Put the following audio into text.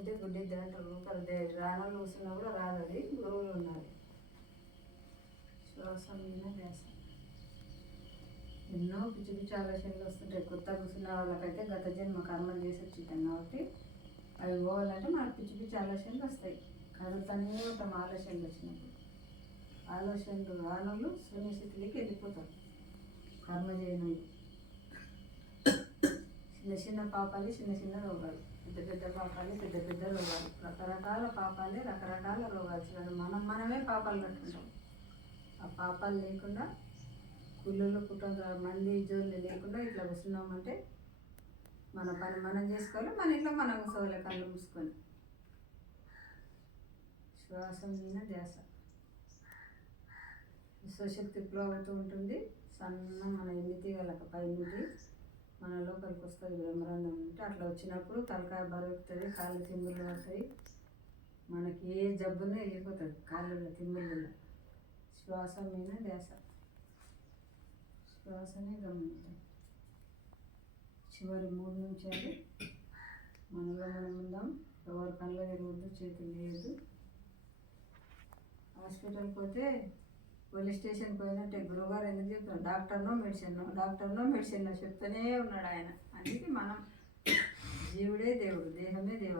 కూర్చుంటే గుడ్డిద్ది అంటారు. కదా రాణాలు కూర్చున్నా కూడా రాదు, అది గురువులు ఉండాలి. శ్వాస మీద ధ్యాస. ఎన్నో పిచ్చి పిచ్చి ఆలోచనలు వస్తుంటాయి. కొత్త కూర్చున్న వాళ్ళకైతే గత జన్మ కర్మలు చేసి వచ్చింటాం కాబట్టి అవి పోవాలంటే మనకు పిచ్చి పిచ్చి ఆలోచనలు వస్తాయి. కదులుతూనే ఉంటాం ఆలోచనలు వచ్చినప్పుడు. ఆలోచనలు రానులు శూన్యస్థితికి వెళ్ళిపోతారు. కర్మ చేయను చిన్న చిన్న పాపాలు చిన్న చిన్న రోగాలు, పెద్ద పెద్ద పాపాలు పెద్ద పెద్ద రోగాలు, రకరకాల పాపాలే రకరకాల రోగాలు. చూడండి, మనమే పాపాలు కట్టుకుంటాం. ఆ పాపాలు లేకుండా కుళ్ళులు కుటుంబ మంది జోళ్ళు లేకుండా ఇట్లా కూర్చున్నామంటే మన పని మనం చేసుకోవాలి. మన ఇంట్లో మనం కూర్చోవాలి కళ్ళు మూసుకొని. శ్వాస మీద ధ్యాస. విశ్వశక్తి ఫ్లో అవుతూ ఉంటుంది. సన్న మన ఎన్ని తీగలక పైనుండి మన లోపలికి వస్తుంది బ్రహ్మరంధ్రం ఉంటే. అట్లా వచ్చినప్పుడు తలకాయ బరువుతుంది, కాళ్ళు తిమ్ములు పడతాయి. మనకి ఏ జబ్బునే వెళ్ళిపోతుంది కాళ్ళలో తిమ్ములలో. శ్వాస మీద ధ్యాస. శ్వాసనే గమనిద్దాం. చివరి 3 నిమిషాలు మనలో మనం ఉందాం. ఎవరు కళ్ళు తిరగద్దు, చేతులు వేయద్దు. హాస్పిటల్కి పోతే పోలీస్ స్టేషన్కి పోయినట్టే గురువుగారు ఎందుకు చెప్తారు, డాక్టర్నో మెడిసిన్ చెప్తూనే ఉన్నాడు ఆయన. అందుకే మనం జీవుడే దేవుడు, దేహమే దేవుడు.